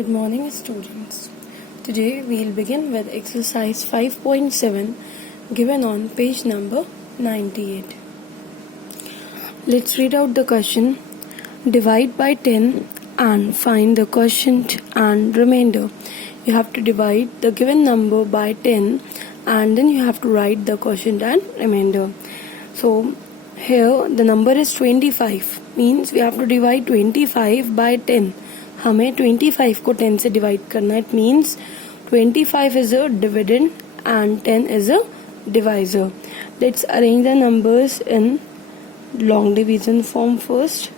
Good morning, students. Today we'll begin with exercise 5.7 given on page number 98. Let's read out the question. Divide by 10 and find the quotient and remainder. You have to divide the given number by 10 and then you have to write the quotient and remainder. So here the number is 25, means we have to divide 25 by 10. हमें 25 को 10 से divide करना. It means 25 is a dividend and 10 is a divisor. Let's arrange the numbers in long division form first.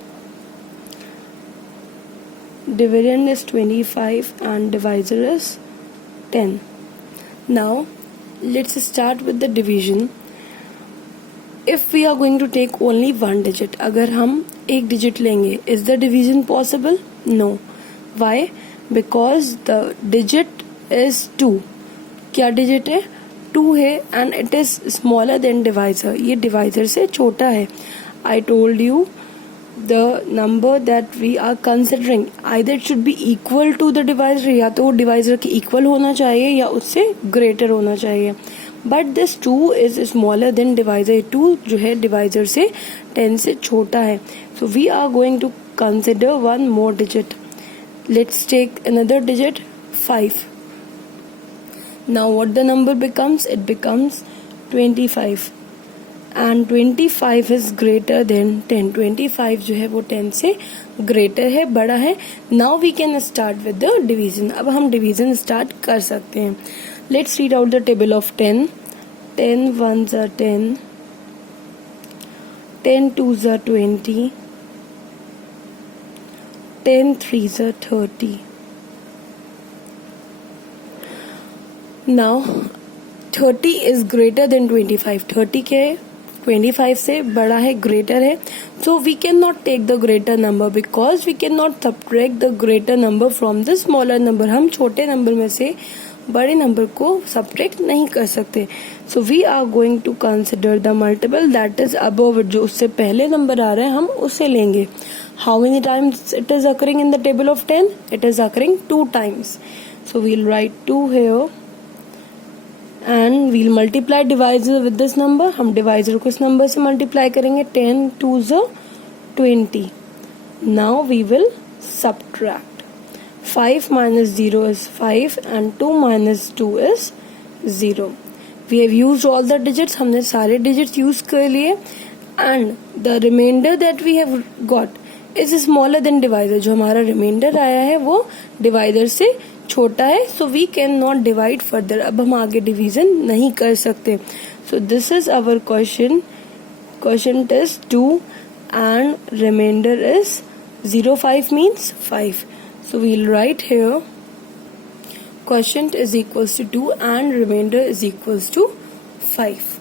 Dividend is 25 and divisor is 10. Now let's start with the division. If we are going to take only one digit, अगर हम एक digit लेंगे, is the division possible? No. Why? Because the digit is 2. क्या digit है? 2 है and it is smaller than divisor. ये divisor से छोटा है. I told you the number that we are considering either it should be equal to the divisor, या तो divisor के equal होना चाहिए या उससे greater होना चाहिए. But this 2 is smaller than divisor. 2 जो है divisor से 10 से छोटा है. So we are going to consider one more digit. Let's take another digit, 5. Now what the number becomes? It becomes 25. And 25 is greater than 10. 25 जो है वो 10 से greater है, बड़ा है. Now we can start with the division. अब हम division start कर सकते हैं. Let's read out the table of 10. 10 ones are 10. 10 twos are 20. 10 threes are 30. Now 30 is greater than 25. 30 के 25 से बड़ा है, greater है. So we cannot take the greater number because we cannot subtract the greater number from the smaller number. हम छोटे number में से बड़े नंबर को subtract नहीं कर सकते. So we are going to consider the multiple that is above it. जो उससे पहले नंबर आ रहा है हम उसे लेंगे. How many times it is occurring in the table of 10? It is occurring 2 times. So we'll write 2 here and we'll multiply divisor with this number. हम divisor को इस number से multiply करेंगे. 10 2s are 20. Now we will subtract. 5 minus 0 is 5 and 2 minus 2 is 0. We have used all the digits. हमने सारे digits use कर लिए and the remainder that we have got is smaller than divisor. जो हमारा remainder आया है वो divisor से छोटा है. So we cannot divide further. अब हम आगे division नहीं कर सकते. So this is our question. Quotient is 2 and remainder is 0. 5 means 5. So we'll write here quotient is equals to 2 and remainder is equals to 5.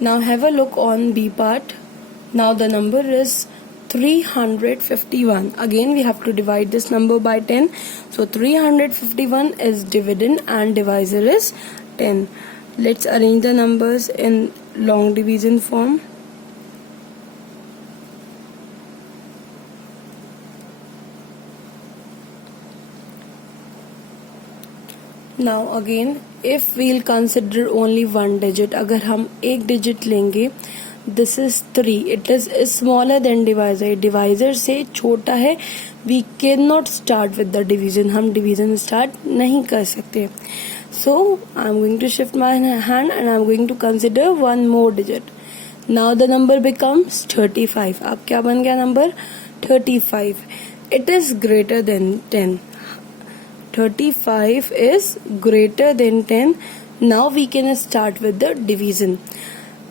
Now have a look on B part. Now the number is 351. Again we have to divide this number by 10. So 351 is dividend and divisor is 10. Let's arrange the numbers in long division form. Now again if we'll consider only one digit, अगर हम एक digit लेंगे, this is 3. It is smaller than divisor. Divisor से छोटा है. We cannot start with the division. हम division start नहीं कर सकते. So I'm going to shift my hand and I'm going to consider one more digit. Now the number becomes 35. अब क्या बन गया number? 35. It is greater than 10. 35 is greater than 10. Now we can start with the division.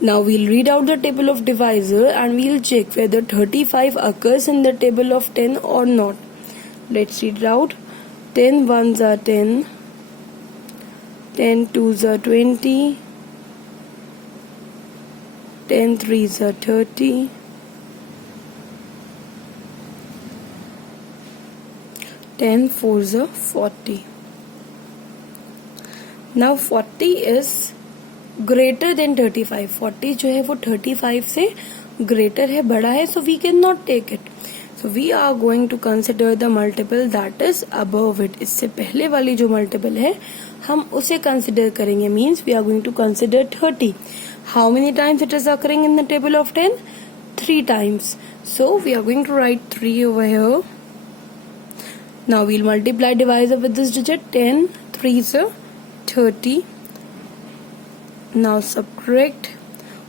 Now we'll read out the table of divisor and we'll check whether 35 occurs in the table of 10 or not. Let's read it out. 10 ones are 10. 10 twos are 20. 10 threes are 30. 10 fours are 40. Now 40 is greater than 35. 40 जो है वो 35 से greater है, बड़ा है. So we cannot take it. So we are going to consider the multiple that is above it. इससे पहले वाली जो multiple है हम उसे consider करेंगे. Means we are going to consider 30. How many times it is occurring in the table of 10? 3 times. So we are going to write 3 over here. Now we'll multiply divisor with this digit. 10 3s are 30. Now subtract.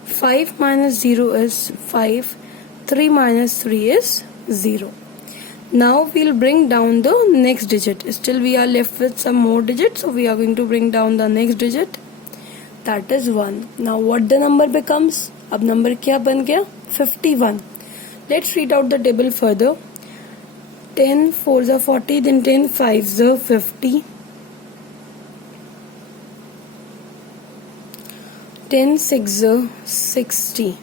5 minus 0 is 5. 3 minus 3 is 0. Now we'll bring down the next digit. Still we are left with some more digits. So we are going to bring down the next digit. That is 1. Now what the number becomes? अब number क्या बन गया? 51. Let's read out the table further. 10 4s are 40, then 10 5s are 50. 10 6s are 60.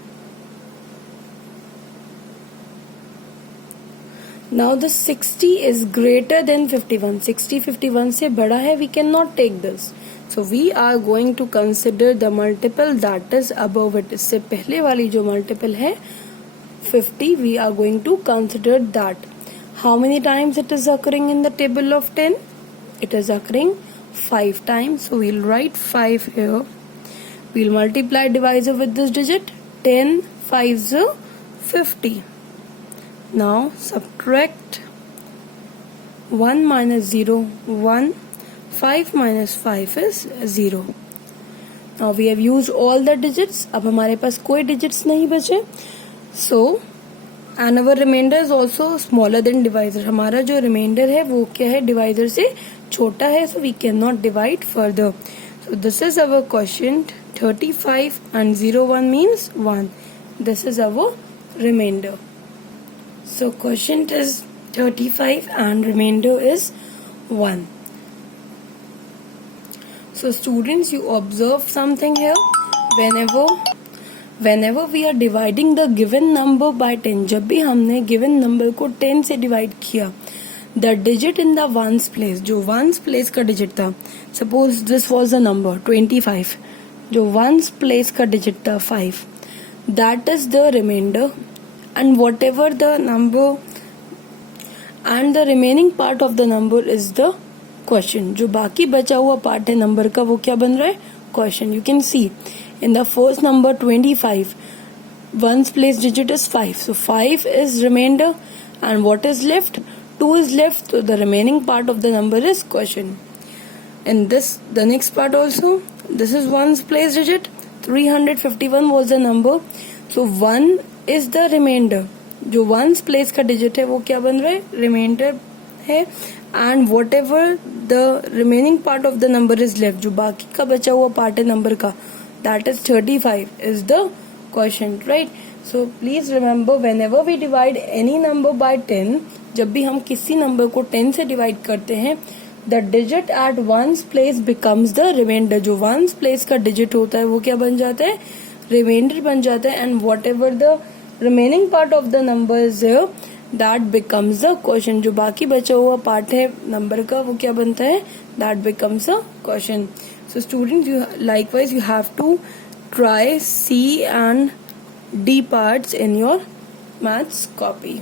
Now the 60 is greater than 51. 60 51 से बड़ा है. We cannot take this. So we are going to consider the multiple that is above it. इससे पहले वाली जो multiple है 50, we are going to consider that. How many times it is occurring in the table of 10? It is occurring 5 times. So we'll write 5 here. We'll multiply divisor with this digit. 10 5s are 50. Now subtract 1 minus 0 1. 5 minus 5 is 0. Now we have used all the digits. अब हमारे पास कोई digits नहीं बचे. So and our remainder is also smaller than divisor. हमारा जो remainder है वो क्या है? Divisor से छोटा है. So we cannot divide further. So this is our quotient. 35 and 01 means 1. This is our remainder. So quotient is 35 and remainder is 1. So students, you observe something here. Whenever we are dividing the given number by 10, जब भी हमने given number को 10 से divide किया, the digit in the ones place, जो ones place का digit था, suppose this was the number 25, जो ones place का digit था 5, that is the remainder, and whatever the number and the remaining part of the number is the question. जो बाकी बचा हुआ पार्ट है नंबर का वो क्या बन रहा है? Question. You can see in the first number 25 ones place digit is 5, so 5 is remainder and what is left? 2 is left, so the remaining part of the number is question. In this, the next part also, this is ones place digit. 351 was the number, so 1 is the remainder. जो ones place का digit है वो क्या बन रहा है? remainder है. And whatever the remaining part of the number is left, जो बाकी का बचा हुआ part है number का, that is 35 is the quotient, right? So please remember, whenever we divide any number by 10, जब भी हम किसी number को 10 से divide करते हैं, the digit at ones place becomes the remainder. जो ones place का digit होता है वो क्या बन जाता है? remainder बन जाता है. And whatever the remaining part of the number is here, that becomes the quotient. जो बाकी बचा हुआ पार्ट है नंबर का वो क्या बनता है? that becomes a quotient. So students, you likewise you have to try C and D parts in your maths copy.